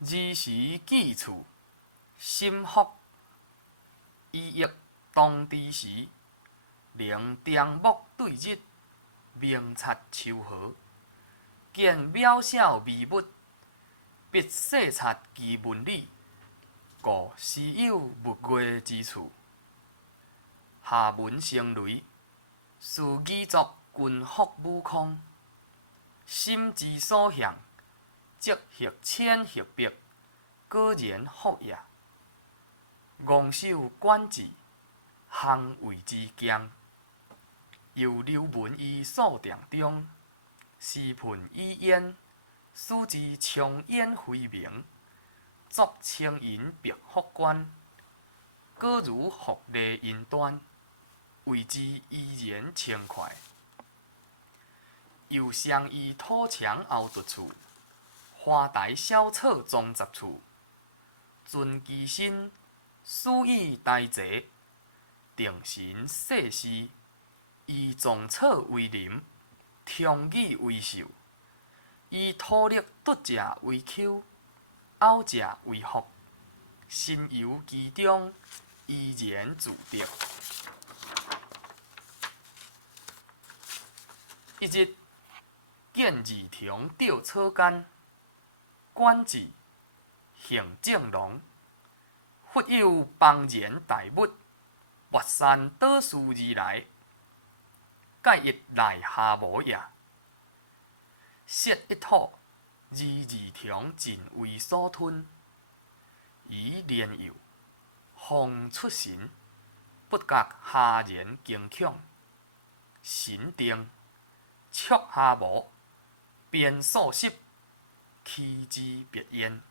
儿时记厝，心福。伊益当治时，能张目对日，明察秋毫。见渺小微物，必细察其文理。故时有物月之处。下文生雷，是语作君服武康。心之所向，即或浅或白，果然服也。昂首观止，行为之强。又留文于素定中，诗喷以烟，使之昌烟辉明。作清吟白鹤观，果如鹤唳音端，为之怡然轻快。又相依土墙后独处，花台小草中杂处。尊其身，始以大节，定神细思。以种草为林，通语为秀。以土力笃者为丘，拗者为福。身游其中，怡然自得。一日，见儿童钓草间，观止，性正浓。忽有邦然大物，跋山倒树而来。盖亦癞蛤蟆也。舌一吐，而儿童尽为所吞。伊年幼，方出神，不觉酣然惊恐。神定，触蛤蟆，便数十，弃之别焉。